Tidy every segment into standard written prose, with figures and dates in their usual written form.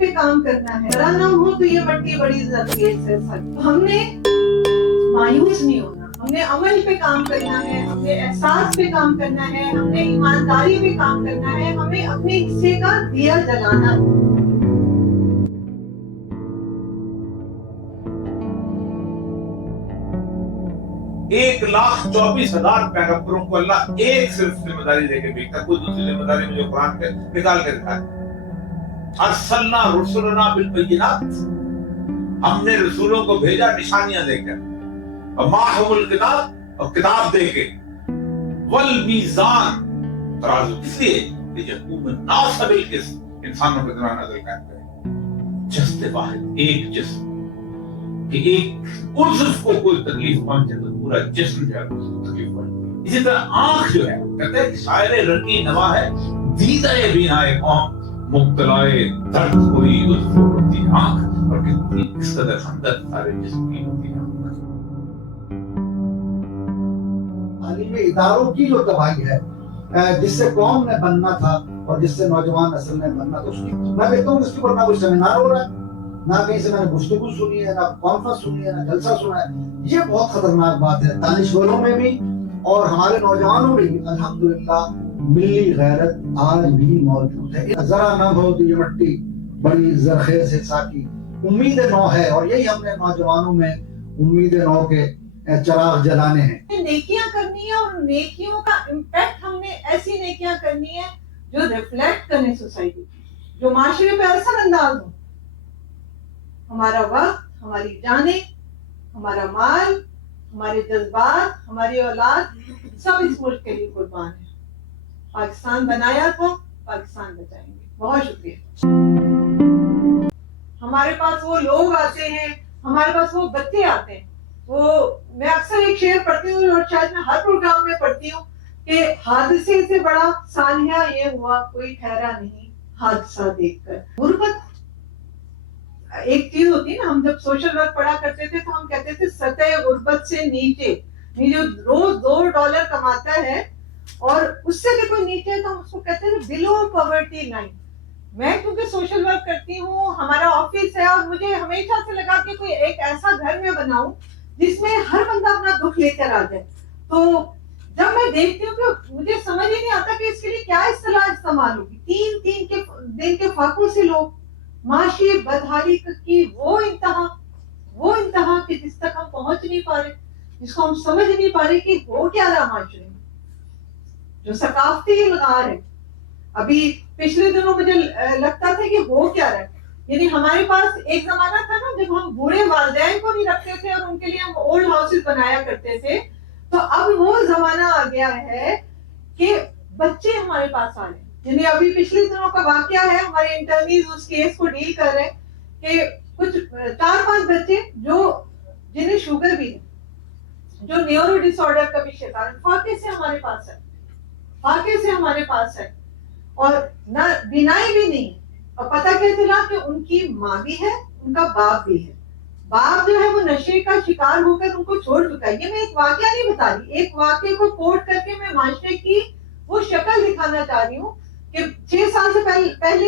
پہ کام کرنا ہے، ذرا نہ ہو تو یہ مٹی بڑی زرخیز ہے۔ ہم نے مایوس نہیں ہونا، ہم نے عمل پہ کام کرنا ہے، ہم نے احساس پہ کام کرنا ہے، ہم نے ایمانداری پہ کام کرنا ہے، ہمیں اپنے حصے کا دیا جلانا ہے۔ 1,24,000 پیغمبروں کو اللہ ایک صرف ذمہ داری دے کے بھیجتا ہے، کوئی دوسری ذمہ داری مجھے قرآن کے نکال کے دکھا ہے۔ ارسلنا رسلنا بالبینات، ہم نے رسولوں کو بھیجا نشانیاں دے کر، اور معہم الکتاب، اور کتاب دے کے، والمیزان، ترازو، اس لیے کہ یقوم الناس بالقسط، انسانوں کے درمیان عدل قائم کرے۔ جست واحد، ایک جسم، کہ ایک عضو کو کوئی تکلیف پہنچے تو پورا جسم جو ہے اس کو تکلیف پہنچے۔ اسی طرح آنکھ جو ہے، کہتے ہیں کہ شاعر رنگی نوا ہے، دیدہ بینائے قوم مبتلائے درد ہوئی عضو ہوتی آنکھ، اور کس قدر ہمدرد سارے جسم کی ہوتی ہے۔ تعلیمی اداروں کی جو تباہی ہے، جس سے قوم نے بننا تھا اور جس سے نوجوان نسل نے بننا تھا، اس کی میں دیکھتا ہوں اس کے اوپر نہ کوئی سیمینار ہو رہا ہے، نہ کہیں سے میں نے گفتگو سنی ہے، نہ کانفرنس سنی ہے، نہ جلسہ سنا ہے۔ یہ بہت خطرناک بات ہے۔ دانشوروں میں بھی اور ہمارے نوجوانوں میں بھی الحمدللہ ملی غیرت آج بھی موجود ہے۔ ذرا نہ ہو تو یہ مٹی بڑی زرخیز ہے ساقی، امید نو ہے، اور یہی ہم نے نوجوانوں میں امید نو کے چراغ جلانے ہیں۔ نیکیاں کرنی ہے، اور نیکیوں کا امپیکٹ ہم نے ایسی نیکیاں کرنی ہے جو ریفلیکٹ کرنے سوسائٹی، جو معاشرے پہ اثر انداز ہو۔ ہمارا وقت، ہماری جانیں، ہمارا مال، ہمارے جذبات، ہماری اولاد، سب اس ملک کے لیے قربان ہے۔ پاکستان بنایا تھا، پاکستان بچائیں گے۔ بہت شکریہ۔ ہمارے پاس وہ لوگ آتے ہیں، ہمارے پاس وہ بچے آتے ہیں، میں اکثر ایک شعر پڑھتی ہوں اور شاید میں ہر پروگرام میں پڑھتی ہوں کہ حادثے سے بڑا سانحہ یہ ہوا کوئی ٹھہرا نہیں حادثہ دیکھ کر۔ غربت ایک چیز ہوتی ہے نا، ہم جب سوشل ورک پڑھا کرتے تھے تو ہم کہتے تھے سطح غربت سے نیچے، جو روز $2 کماتا ہے اور اس سے بھی کوئی نیچے ہے تو ہم اس کو کہتے ہیں بلو پاورٹی لائن۔ میں کیونکہ سوشل ورک کرتی ہوں، ہمارا آفس ہے، اور مجھے ہمیشہ سے لگا کہ کوئی ایک ایسا گھر میں بناؤں جس میں ہر بندہ اپنا دکھ لے کر آ جائے۔ تو جب میں دیکھتی ہوں کہ مجھے سمجھ ہی نہیں آتا کہ اس کے لیے کیا اصطلاح استعمال ہوگی۔ 3 دن کے فاقوں سے لوگ، معاشی بدحالی کی وہ انتہا کہ جس تک ہم پہنچ نہیں پا رہے، جس کو ہم سمجھ نہیں پا رہے کہ وہ کیا رہا معاشرے میں، جو ثقافتی الغار ہے۔ ابھی پچھلے دنوں مجھے لگتا تھا کہ وہ کیا رہا ہے، یعنی ہمارے پاس ایک زمانہ تھا نا جب ہم بوڑھے والدین کو نہیں رکھتے تھے اور ان کے لیے ہم اولڈ ہاؤسز بنایا کرتے تھے، تو اب وہ زمانہ آ گیا ہے کہ بچے ہمارے پاس آ رہے ہیں۔ یعنی ابھی پچھلے دنوں کا واقعہ ہے، ہمارے انٹرنیز اس کیس کو ڈیل کر رہے ہیں کہ کچھ 4-5 بچے جنہیں شوگر بھی ہے، جو نیورو ڈس آرڈر کا بھی شکار ہے، فاقے سے ہمارے پاس ہے، اور نہ بینائی بھی نہیں، اور پتہ کیا چلا کہ ان کی ماں بھی ہے، ان کا باپ بھی ہے۔ باپ جو ہے وہ نشے کا شکار ہو کر ان کو چھوڑ چکا ہے۔ یہ میں ایک واقعہ نہیں بتا رہی، ایک واقعے کو کوٹ کر کے میں معاشرے کی وہ شکل دکھانا چاہ رہی ہوں کہ 6 سال سے پہلے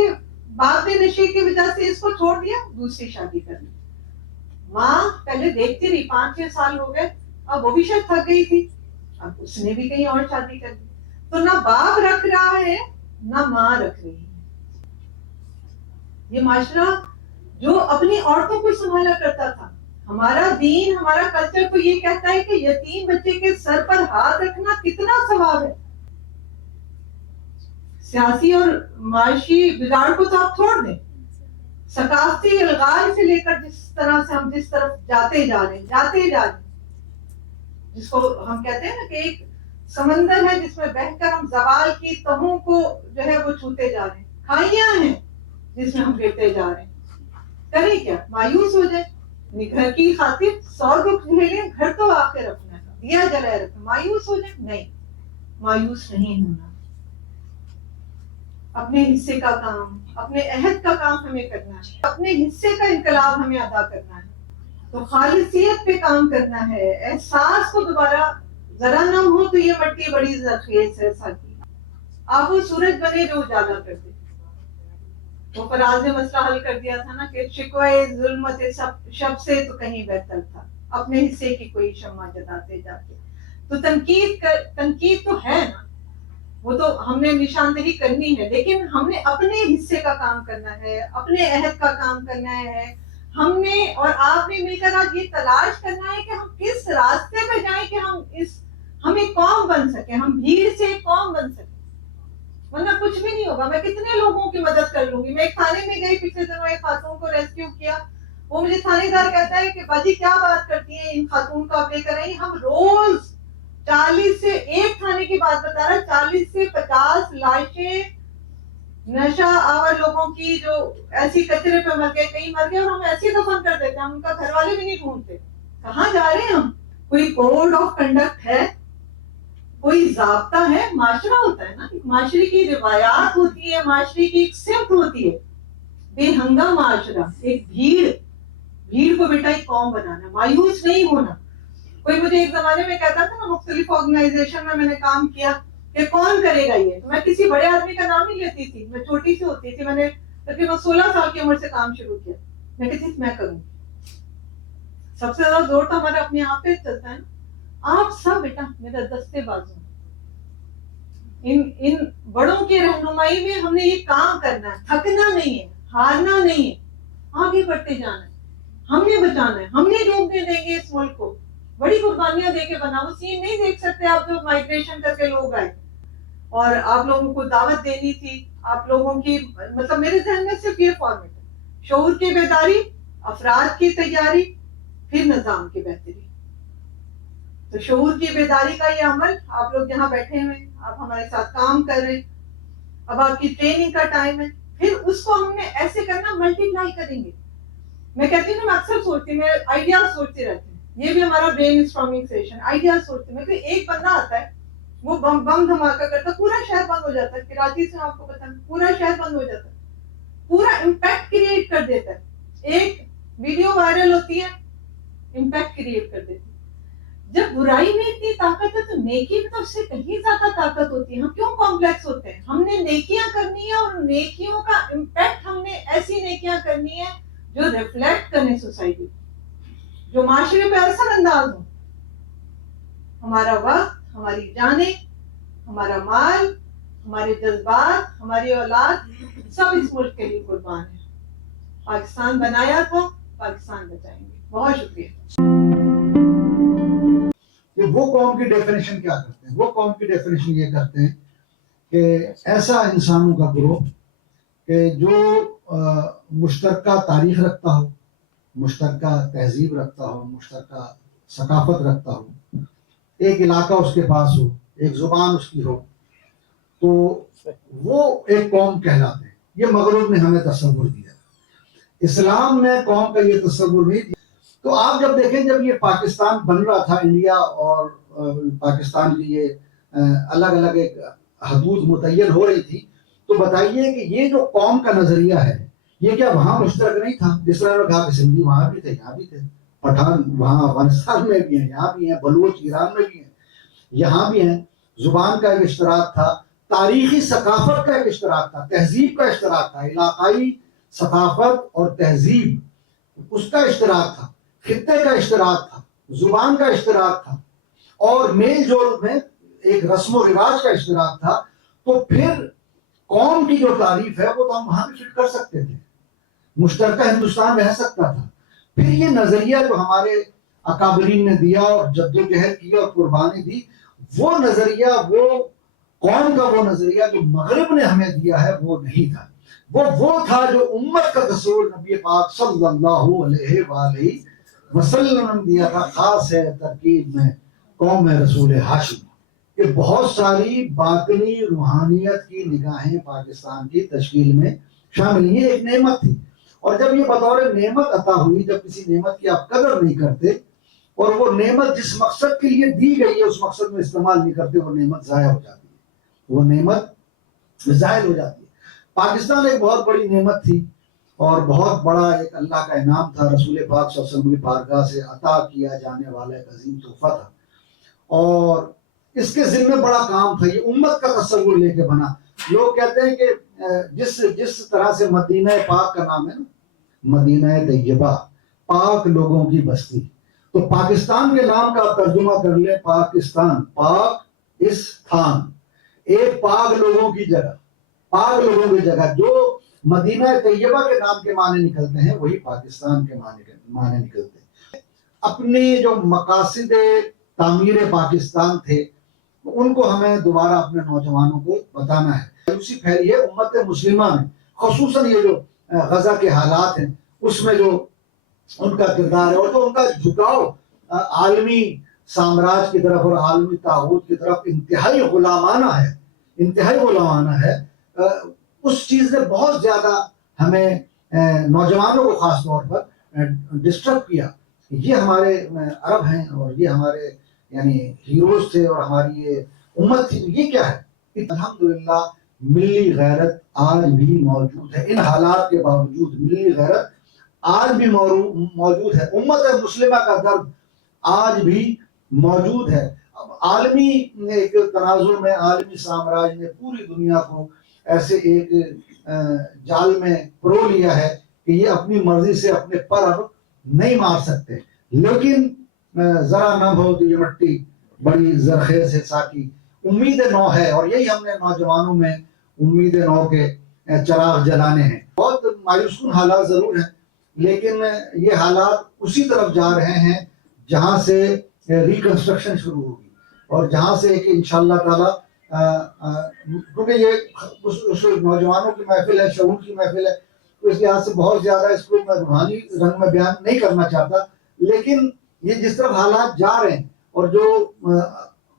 باپ نے نشے کی وجہ سے اس کو چھوڑ دیا، دوسری شادی کر لی۔ ماں پہلے دیکھتی رہی، 5-6 سال ہو گئے، اب وہ بھی شاید تھک گئی تھی، اب اس نے بھی کہیں اور شادی کر لی۔ تو نہ باپ رکھ رہا ہے نہ ماں رکھ رہی ہے۔ یہ معاشرہ جو اپنی عورتوں کو سنبھالا کرتا تھا، ہمارا دین، ہمارا کلچر تو یہ کہتا ہے کہ یتیم بچے کے سر پر ہاتھ رکھنا کتنا ثواب ہے۔ سیاسی اور معاشی بگاڑ کو تو آپ چھوڑ دیں، ثقافتی الغار سے لے کر جس طرح سے ہم جس طرف جاتے جا رہے ہیں، جس کو ہم کہتے ہیں نا کہ ایک سمندر ہے جس میں بہہ کر ہم زوال کی تہوں کو جو ہے وہ چھوتے جا رہے ہیں، کھائیاں ہیں جس میں ہم گرتے جا رہے ہیں۔ کریں کیا؟ مایوس ہو جائے، گھر کی خاطر 100 دکھ جھیلیں، گھر تو آخر اپنا دیا جلائے رکھنا، مایوس ہو جائے؟ نہیں، مایوس نہیں ہونا۔ اپنے حصے کا کام، اپنے عہد کا کام ہمیں کرنا ہے، اپنے حصے کا انقلاب ہمیں ادا کرنا ہے، تو خالصیت پہ کام کرنا ہے۔ احساس کو دوبارہ، ذرا نہ ہو تو یہ مٹی بڑی زرخیز ہے ساقی، آپ وہ سورج بنے جو اجالا کر دے۔ وہ فراز نے مسئلہ حل کر دیا تھا نا کہ شکوائے ظلمت شب سے تو کہیں بہتر تھا، اپنے حصے کی کوئی شمع جلاتے جاتے. تو تنقید تو ہے نا، وہ تو ہم نے نشاندہی کرنی ہے، لیکن ہم نے اپنے حصے کا کام کرنا ہے، اپنے عہد کا کام کرنا ہے. ہم نے اور آپ نے مل کر آج یہ تلاش کرنا ہے کہ ہم کس راستے پہ جائیں کہ ہم ایک قوم بن سکیں، ہم بھیڑ سے ایک قوم بن سکیں. ورنہ کچھ بھی نہیں ہوگا. میں کتنے لوگوں کی مدد کر لوں گی. میں ایک تھانے میں گئی پچھلے دنوں، ایک خاتون کو ریسکیو کیا. وہ مجھے تھانے دار کہتا ہے کہ باجی کیا بات کرتی ہیں، ان خاتون کو آپ لے کر آئی. ہم روز 40 سے ایک تھانے کی بات بتا رہا ہے، 40 سے 50 لاشیں نشہ آور لوگوں کی جو ایسی کچرے پہ مر گئے، کئی مر گئے اور ہم ایسے دفن کر دیتے ہیں. ہم ان کا گھر والے بھی نہیں ڈھونڈتے. کہاں جا رہے ہیں ہم؟ کوئی کوڈ آف کنڈکٹ ہے؟ کوئی ضابطہ ہے؟ معاشرہ ہوتا ہے نا، معاشرے کی روایات ہوتی ہے، معاشرے کی ایک سمت ہوتی ہے. بے ہنگا معاشرہ، ایک بھیڑ کو بیٹا ایک قوم بنانا، مایوس نہیں ہونا. کوئی مجھے ایک زمانے میں کہتا تھا نا، مختلف آرگنائزیشن میں نے کام کیا کہ کون کرے گا یہ، تو میں کسی بڑے آدمی کا نام ہی لیتی تھی. میں چھوٹی سی ہوتی تھی، میں نے تقریباً 16 سال کی عمر سے کام شروع کیا. میں کہتی تھی میں کروں. سب سے زیادہ زور تو ہمارا اپنے آپ پہ چلتا ہے نا. آپ سب بیٹا میرا دستے بازو، ان بڑوں کی رہنمائی میں ہم نے یہ کام کرنا ہے، تھکنا نہیں ہے، ہارنا نہیں ہے، آگے بڑھتے جانا ہے. ہم نے بچانا ہے، ہم نہیں ڈوبنے دیں گے اس ملک کو. بڑی قربانیاں دے کے بنا. وہ سین نہیں دیکھ سکتے آپ جو مائگریشن کر کے لوگ آئے اور آپ لوگوں کو دعوت دینی تھی. آپ لوگوں کی مطلب میرے ذہن میں صرف یہ فارمیٹ ہے: شعور کی بیداری، افراد کی تیاری، پھر نظام کی بہتری. تو شعور کی بیداری کا یہ عمل، آپ لوگ یہاں بیٹھے ہوئے، آپ ہمارے ساتھ کام کر رہے ہیں. اب آپ کی ٹریننگ کا ٹائم ہے. پھر اس کو ہم نے ایسے کرنا، ملٹی پلائی کریں گے. میں کہتی ہوں، میں اکثر سوچتی ہوں، میں آئیڈیاز سوچتی رہتی ہوں. یہ بھی ہمارا برین اسٹارمنگ سیشن، آئیڈیاز سوچتی ہوں. میں ایک بندہ آتا ہے، وہ بم دھماکہ کرتا، پورا شہر بند ہو جاتا ہے. کراچی سے آپ کو پتا ہے پورا شہر بند ہو جاتا ہے، پورا امپیکٹ کریٹ کر دیتا ہے. ایک ویڈیو وائرل ہوتی ہے، امپیکٹ کریٹ کر دیتی ہے. جب برائی میں اتنی طاقت ہے تو نیکی میں تو اس سے کہیں زیادہ طاقت ہوتی ہے. ہم کیوں کمپلیکس ہوتے ہیں؟ ہم نے نیکیاں کرنی ہے، اور نیکیوں کا امپیکٹ ہم نے ایسی نیکیاں کرنی ہے جو ریفلیکٹ کرنے سوسائٹی، جو معاشرے پہ اثر انداز ہو. ہمارا وقت، ہماری جانیں، ہمارا مال، ہمارے جذبات، ہماری اولاد، سب اس ملک کے لیے قربان ہے. پاکستان بنایا تھا، پاکستان بچائیں گے. بہت شکریہ. کہ وہ قوم کی ڈیفینیشن کیا کرتے ہیں؟ وہ قوم کی ڈیفینیشن یہ کرتے ہیں کہ ایسا انسانوں کا گروہ کہ جو مشترکہ تاریخ رکھتا ہو، مشترکہ تہذیب رکھتا ہو، مشترکہ ثقافت رکھتا ہو، ایک علاقہ اس کے پاس ہو، ایک زبان اس کی ہو، تو وہ ایک قوم کہلاتے ہیں. یہ مغرب نے ہمیں تصور دیا. اسلام نے قوم کا یہ تصور نہیں دیا. تو آپ جب دیکھیں، جب یہ پاکستان بن رہا تھا، انڈیا اور پاکستان کی یہ الگ الگ ایک حدود متعین ہو رہی تھی، تو بتائیے کہ یہ جو قوم کا نظریہ ہے، یہ کیا وہاں مشترک نہیں تھا؟ جس طرح نے کہا کہ سندھی وہاں بھی تھے، یہاں بھی تھے، پٹھان وہاں افغانستان میں بھی ہیں، یہاں بھی ہیں، بلوچ ایران میں بھی ہیں، یہاں بھی ہیں. زبان کا ایک اشتراک تھا، تاریخی ثقافت کا ایک اشتراک تھا، تہذیب کا اشتراک تھا، علاقائی ثقافت اور تہذیب اس کا اشتراک تھا، خطے کا اشتراک تھا، زبان کا اشتراک تھا، اور میل جول میں ایک رسم و رواج کا اشتراک تھا. تو پھر قوم کی جو تعریف ہے وہ تو ہم وہاں بھی فٹ کر سکتے تھے، مشترکہ ہندوستان رہ سکتا تھا. پھر یہ نظریہ جو ہمارے اکابرین نے دیا اور جدوجہد کی اور قربانی دی، وہ نظریہ، وہ قوم کا وہ نظریہ جو مغرب نے ہمیں دیا ہے، وہ نہیں تھا. وہ تھا جو امت کا تصور نبی پاک صلی اللہ علیہ وآلہ وسلم نے دیا تھا. خاص ہے ترکیب میں قوم رسول ہاشم، کہ بہت ساری باطنی روحانیت کی نگاہیں پاکستان کی تشکیل میں شامل. یہ ایک نعمت تھی، اور جب یہ بطور نعمت عطا ہوئی، جب کسی نعمت کی آپ قدر نہیں کرتے اور وہ نعمت جس مقصد کے لیے دی گئی ہے اس مقصد میں استعمال نہیں کرتے، وہ نعمت ضائع ہو جاتی ہے، وہ نعمت ظاہر ہو جاتی ہے. پاکستان ایک بہت بڑی نعمت تھی اور بہت بڑا ایک اللہ کا انعام تھا، رسول پاک صلی اللہ علیہ وسلم کی بارگاہ سے عطا کیا جانے والا ایک عظیم تحفہ تھا، اور اس کے ذمہ بڑا کام تھا. یہ امت کا تصور لے کے بنا. لوگ کہتے ہیں کہ جس طرح سے مدینہ پاک کا نام ہے نا، مدینہ طیبہ، پاک لوگوں کی بستی، تو پاکستان کے نام کا آپ ترجمہ کر لیں پاکستان، پاک استان، ایک پاک لوگوں کی جگہ، پاک لوگوں کی جگہ، جو مدینہ طیبہ کے نام کے معنی نکلتے ہیں وہی پاکستان کے معنی نکلتے ہیں۔ اپنے جو مقاصد تعمیر پاکستان تھے ان کو ہمیں دوبارہ اپنے نوجوانوں کو بتانا ہے۔ مایوسی پھیلی ہے امت مسلمہ میں، خصوصاً یہ جو غزہ کے حالات ہیں اس میں جو ان کا کردار ہے اور جو ان کا جھکاؤ عالمی سامراج کی طرف اور عالمی طاغوت کی طرف انتہائی غلامانہ ہے، انتہائی غلامانہ ہے، اس چیز نے بہت زیادہ ہمیں نوجوانوں کو خاص طور پر ڈسٹرب کیا۔ یہ ہمارے عرب ہیں اور یہ ہمارے یعنی ہیروز تھے اور ہماری یہ امت تھی، یہ کیا ہے؟ الحمدللہ ملی غیرت آج بھی موجود ہے، ان حالات کے باوجود ملی غیرت آج بھی موجود ہے، امت مسلمہ کا درد آج بھی موجود ہے۔ عالمی ایک تناظر میں عالمی سامراج نے پوری دنیا کو ایسے ایک جال میں پرو لیا ہے کہ یہ اپنی مرضی سے اپنے پر اب نہیں مار سکتے، لیکن ذرا نم ہو تو یہ مٹی بڑی زرخیز ہے ساکی، امید نو ہے، اور یہی ہم نے نوجوانوں میں امید نو کے چراغ جلانے ہیں۔ بہت مایوس کن حالات ضرور ہیں، لیکن یہ حالات اسی طرف جا رہے ہیں جہاں سے ریکنسٹرکشن شروع ہوگی اور جہاں سے کہ انشاءاللہ تعالی کیونکہ یہ اس نوجوانوں کی محفل ہے، شعور کی محفل ہے، تو اس لحاظ سے بہت زیادہ اس کو میں روحانی رنگ میں بیان نہیں کرنا چاہتا، لیکن یہ جس طرف حالات جا رہے ہیں اور جو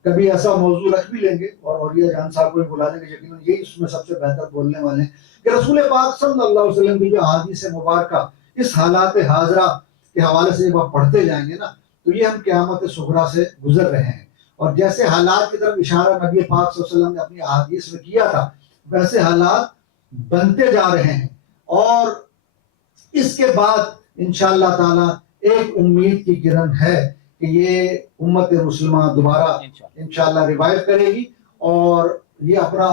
کبھی ایسا موضوع رکھ بھی لیں گے اور اولیاء جان صاحب کو بھی بلا لیں گے، یقیناً یہی اس میں سب سے بہتر بولنے والے ہیں کہ رسول پاک صلی اللہ علیہ وسلم کی جو احادیث مبارکہ اس حالات حاضرہ کے حوالے سے جب آپ پڑھتے جائیں گے نا تو یہ ہم قیامت صغریٰ سے گزر رہے ہیں، اور جیسے حالات کی طرف اشارہ نبی پاک صلی اللہ علیہ وسلم نے اپنی احادیث میں کیا تھا ویسے حالات بنتے جا رہے ہیں، اور اس کے بعد انشاءاللہ تعالی ایک امید کی کرن ہے کہ یہ امت مسلمہ دوبارہ انشاءاللہ ریوائیو کرے گی اور یہ اپنا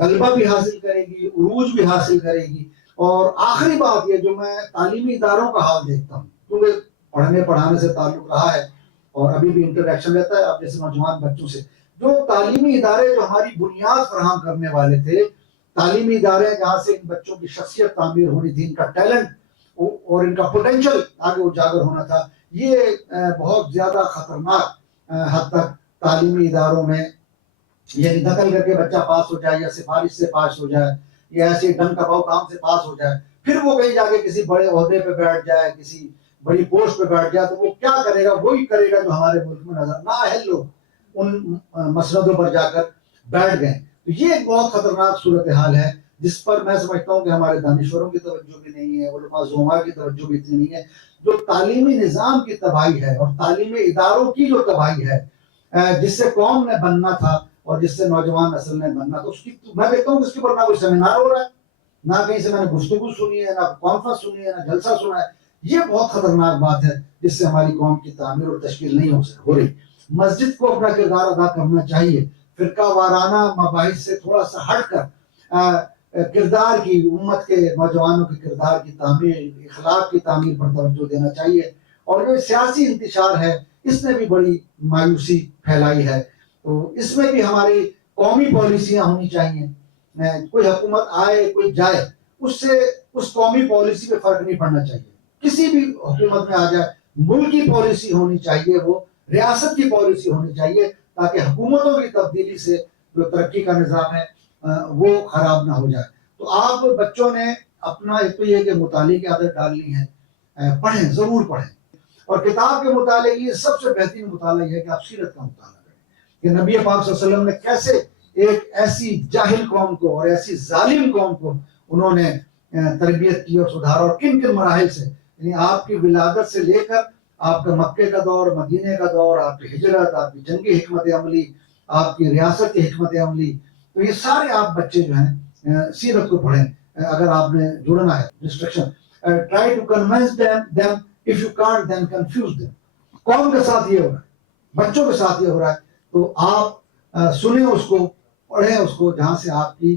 غلبہ بھی حاصل کرے گی، عروج بھی حاصل کرے گی۔ اور آخری بات یہ جو میں تعلیمی اداروں کا حال دیکھتا ہوں، کیونکہ پڑھنے پڑھانے سے تعلق رہا ہے اور ابھی بھی انٹریکشن رہتا ہے آپ جیسے نوجوان بچوں سے، جو تعلیمی ادارے جو ہماری بنیاد فراہم کرنے والے تھے، تعلیمی ادارے جہاں سے ان بچوں کی شخصیت تعمیر ہونی تھی، ان کا ٹیلنٹ اور ان کا پوٹینشل آگے اجاگر ہونا تھا، یہ بہت زیادہ خطرناک حد تک تعلیمی اداروں میں یعنی نقل کر کے بچہ پاس ہو جائے یا سفارش سے پاس ہو جائے یا ایسے ڈنگ ٹپاؤ کام سے پاس ہو جائے، پھر وہ کہیں جا کے کسی بڑے عہدے پہ بیٹھ جائے، کسی بڑی پوسٹ پہ بیٹھ جائے، تو وہ کیا کرے گا؟ وہی کرے گا جو ہمارے ملک میں نظر نااہل لوگ ان مسندوں پر جا کر بیٹھ گئے۔ تو یہ ایک بہت خطرناک صورتحال ہے جس پر میں سمجھتا ہوں کہ ہمارے دانشوروں کی توجہ بھی نہیں ہے، علماء زوما کی توجہ بھی اتنی نہیں ہے۔ جو تعلیمی نظام کی تباہی ہے اور تعلیمی اداروں کی جو تباہی ہے، جس سے قوم نے بننا تھا اور جس سے نوجوان نسل نے بننا تھا، اس کی میں دیکھتا ہوں کہ اس کے اوپر نہ کوئی سیمینار ہو رہا ہے، نہ کہیں سے میں نے گفتگو سنی ہے، نہ کانفرنس سنی ہے، نہ جلسہ سنا ہے۔ یہ بہت خطرناک بات ہے جس سے ہماری قوم کی تعمیر اور تشکیل نہیں ہو رہی۔ مسجد کو اپنا کردار ادا کرنا چاہیے، فرقہ وارانہ مباحث سے تھوڑا سا ہٹ کر کردار کی، امت کے نوجوانوں کے کردار کی تعمیر، اخلاق کی تعمیر پر توجہ دینا چاہیے۔ اور جو سیاسی انتشار ہے اس نے بھی بڑی مایوسی پھیلائی ہے، تو اس میں بھی ہماری قومی پالیسیاں ہونی چاہیے۔ کوئی حکومت آئے کوئی جائے، اس سے اس قومی پالیسی پہ فرق نہیں پڑنا چاہیے، کسی بھی حکومت میں آ جائے ملک کی پالیسی ہونی چاہیے، وہ ریاست کی پالیسی ہونی چاہیے، تاکہ حکومتوں کی تبدیلی سے جو ترقی کا نظام ہے وہ خراب نہ ہو جائے۔ تو آپ بچوں نے اپنا ایک تو یہ کہ مطالعے کی عادت ڈالنی ہے، پڑھیں، ضرور پڑھیں، اور کتاب کے مطالعے کی سب سے بہترین مطالعہ یہ ہے کہ آپ سیرت کا مطالعہ کریں کہ نبی پاک صلی اللہ علیہ وسلم نے کیسے ایک ایسی جاہل قوم کو اور ایسی ظالم قوم کو انہوں نے تربیت کی اور سدھارا، اور کن کن مراحل سے، یعنی آپ کی ولادت سے لے کر آپ کا مکے کا دور، مدینے کا دور، آپ کی ہجرت، آپ کی جنگی حکمت عملی، آپ کی ریاست کی حکمت عملی، تو یہ سارے آپ بچے جو ہیں سیرت کو پڑھیں اگر آپ نے جڑنا ہے۔ Destruction try to convince them if you can't then confuse them۔ قوم کے ساتھ یہ ہو رہا ہے، بچوں کے ساتھ یہ ہو رہا ہے، تو آپ سنیں اس کو، پڑھیں اس کو، جہاں سے آپ کی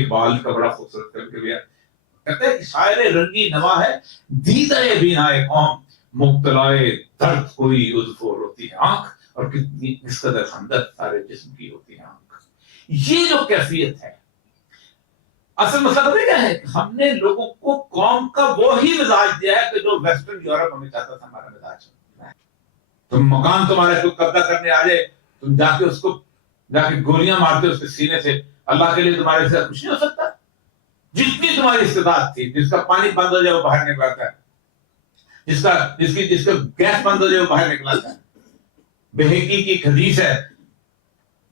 اقبال کا بڑا خوبصورت کر کے لیا کہتے ہیں کہ شاعر رنگی نوا ہے دیدہ بینائے قوم مبتلائے درد کوئی عضو ہوتی ہے آنکھ اور کتنی اس قدر ہمدرد سارے جسم کی ہوتی ہے آنکھ. یہ جو کیفیت ہے اصل مسئلہ پتہ کیا ہے کہ ہم نے لوگوں کو قوم کا وہی مزاج دیا ہے کہ جو ویسٹرن یورپ ہمیں چاہتا تھا ہمارا مزاج. تم مکان تمہارے کو قبضہ کرنے آ جائے تم جا کے اس کو جا کے گولیاں مارتے اس کے سینے سے اللہ کے لیے تمہارے سے کچھ نہیں ہو سکتا. جتنی تمہاری استعداد تھی جس کا پانی بند ہو جائے وہ باہر نکلاتا ہے جس کا گیس بند ہو جائے وہ باہر نکلاتا ہے. بہقی کی ایک حدیث ہے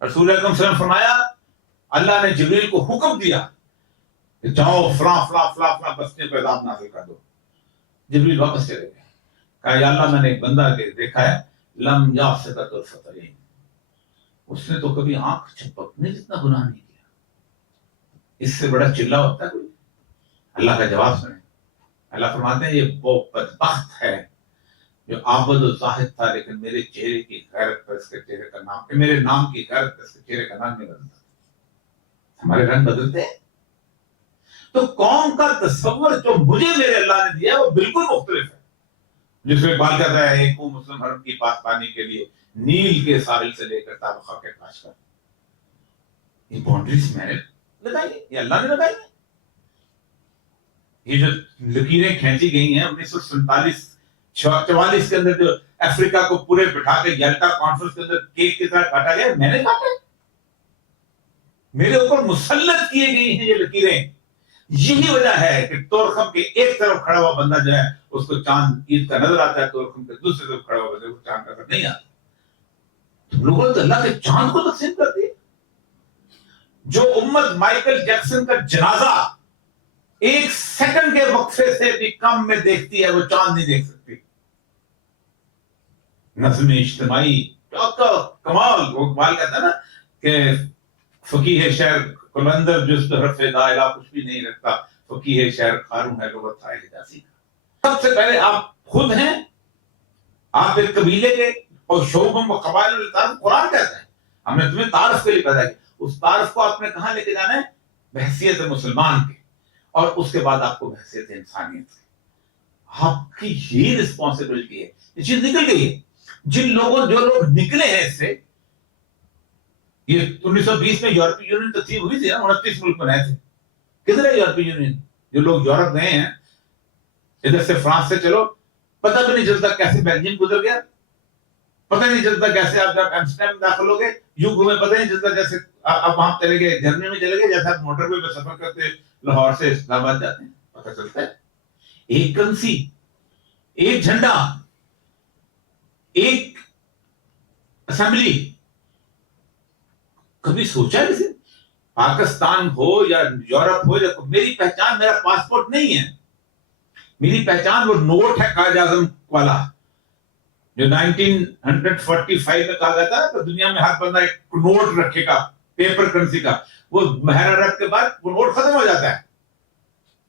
رسول اکرم صلی اللہ علیہ وسلم فرمایا اللہ نے جبریل کو حکم دیا کہ جاؤ فلاں فلاں فلاں فلاں بستی پہ عذاب نازل کر دو. جبریل واپس چلے گئے کہا یا اللہ میں نے ایک بندہ دیکھا ہے لم یعصک طرفۃ عین اس نے تو کبھی آنکھ جھپکنے جتنا گناہ نہیں کیا. اس سے بڑا چلہ ہوتا ہے کوئی؟ اللہ کا جواب سنیں. اللہ فرماتے ہیں یہ وہ بدبخت ہے جو عابد و زاہد تھا لیکن میرے چہرے کی غیرت پر اس کے چہرے کا نام میرے نام کی غیرت پر اس کے چہرے کا نام نہیں بدلتا. ہمارے رنگ بدلتے ہیں. تو قوم کا تصور جو مجھے میرے اللہ نے دیا وہ بالکل مختلف ہے. جس میں اقبال کہتا ہے ایک مسلم حرم کی پاس پانی کے لیے نیل کے ساحل سے لے کر تابخا کے کاش کا. یہ باؤنڈریز میں نے لگائی یہ اللہ نے لگائی. یہ جو لکیریں کھینچی گئی ہیں 1947-44 کے اندر جو افریقہ کو پورے بٹھا کے یلٹا کانفرنس کے اندر کیک کی طرح کاٹا گیا میں نے کاٹا. میرے اوپر مسلط کیے گئی ہیں یہ لکیریں. یہی وجہ ہے کہ تورخم کے ایک طرف کھڑا ہوا بندہ جو ہے اس کو چاند عید کا نظر آتا ہے تورخم کے دوسری طرف کھڑا ہوا بندہ کو چاند نظر نہیں آتا. تم لوگوں نے تو اللہ کے چاند کو تقسیم کر دیا. جو امت مائیکل جیکسن کا جنازہ ایک سیکنڈ کے وقفے سے بھی کم میں دیکھتی ہے وہ چاند نہیں دیکھ سکتی. نظم اجتماعی کمال. وہ اقبال کہتا ہے نا کہ فقیہ شعر قلندر جز حرف لا الہ کچھ بھی نہیں رکھتا فقیہ شعر خاروں ہے لغت تھا حجازی کا. سب سے پہلے آپ خود ہیں آپ ایک قبیلے کے اور شعوبوں و قبائل التعارف قرآن کہتا ہے ہم نے تمہیں تعارف کے لیے پیدا کیا. اس تعارف کو آپ نے کہاں لے کے جانا ہے؟ بحیثیت مسلمان کے اور اس کے بعد آپ کو بحیثیت انسانیت کی. آپ کی یہ رسپانسبلٹی ہے. یہ چیز نکل گئی ہے. جو لوگ نکلے ہیں اس سے یہ 1920 میں یورپی یونین تقسیم ہوئی تھی 29 ملک بنائے تھے. کدھر ہے یورپی یونین؟ جو لوگ یورپ گئے ہیں ادھر سے فرانس سے چلو پتہ بھی نہیں چلتا کیسے بیلجیم گزر گیا. پتہ نہیں چلتا کیسے آپ جب ایمسٹرڈیم داخل ہو گئے یوں گھومے. پتہ نہیں چلتا جیسے آپ وہاں چلے گئے جرمنی میں چلے گئے جیسے آپ موٹر وے پہ سفر کرتے لاہور سے اسلام آباد جاتے ہیں پتہ چلتا ہے. ایک کرنسی ایک جھنڈا ایک اسمبلی. کبھی سوچا کسی پاکستان ہو یا یورپ ہو یا میری پہچان میرا پاسپورٹ نہیں ہے. میری پہچان وہ نوٹ ہے قائد اعظم والا جو 1945 میں کہا گیا تھا کہ دنیا میں ہر بندہ ایک نوٹ رکھے گا پیپر کرنسی کا. وہ مہر عرب کے بعد وہ نوٹ ختم ہو جاتا ہے.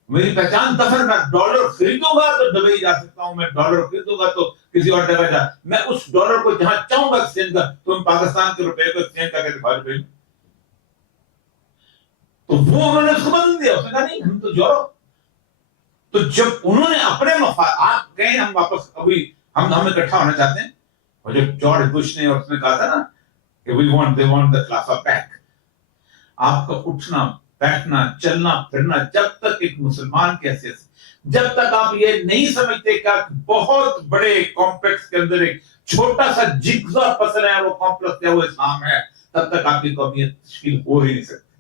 میری پہچان دفن میں ڈالر خریدوں گا تو دبئی جا سکتا ہوں میں ڈالر خریدوں گا تو کسی اور جگہ جا میں اس ڈالر کو جہاں چاہوں گا ایکسچینج کا تم پاکستان کے روپے کو ایکسچینج کر کے دکھا دو. تو وہ انہوں نے اس کو بدل دیا. اس نے کہا نہیں ہم تو یورپ. تو جب انہوں نے اپنے مفاد کہیں ہم واپس ابھی ہم اکٹھا ہونا چاہتے ہیں اور جو جارج بش نے اور اس نے کہا تھا نا کہ we want the خلافہ back. آپ کا اٹھنا بیٹھنا چلنا پھرنا جب تک ایک مسلمان کی حیثیت سے جب تک آپ یہ نہیں سمجھتے کہ بہت بڑے کمپلیکس کے اندر ایک چھوٹا سا جگزا پزل ہے وہ کمپلیکس ہے وہ اسلام ہے تب تک آپ کی قومیت تشکیل ہو ہی نہیں سکتی.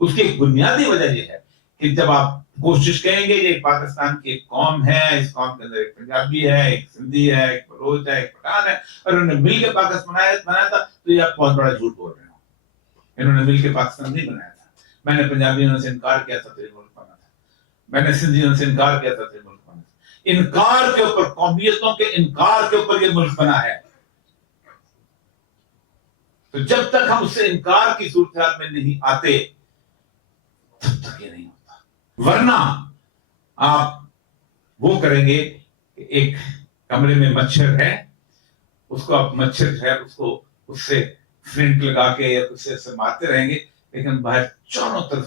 اس کی ایک بنیادی وجہ یہ ہے کہ جب آپ کوشش کریں گے یہ پاکستان کی ایک قوم ہے اس قوم کے اندر ایک پنجابی ہے ایک سندھی ہے ایک بلوچ ہے ایک پٹھان ہے اور انہوں نے مل کے پاکستان بنایا تھا تو یہ آپ بہت بڑا جھوٹ بول رہے ہو. انہوں نے مل کے پاکستان نہیں بنایا تھا. میں نے پنجابیوں سے انکار کیا تھا تیرے ملک بنا تھا. میں نے سندھیوں سے انکار کیا تھا تیرے ملک بنا تھا. انکار کے اوپر قومیتوں کے انکار کے اوپر یہ ملک بنا ہے. تو جب تک ہم اس سے انکار کی صورتحال میں نہیں آتے تب تک یہ نہیں ہوتا. ورنہ آپ وہ کریں گے کہ ایک کمرے میں مچھر ہے اس کو آپ مچھر ہے اس کو اس سے فلنٹ لگا کے یا اس سے مارتے رہیں گے لیکن باہر چاروں طرف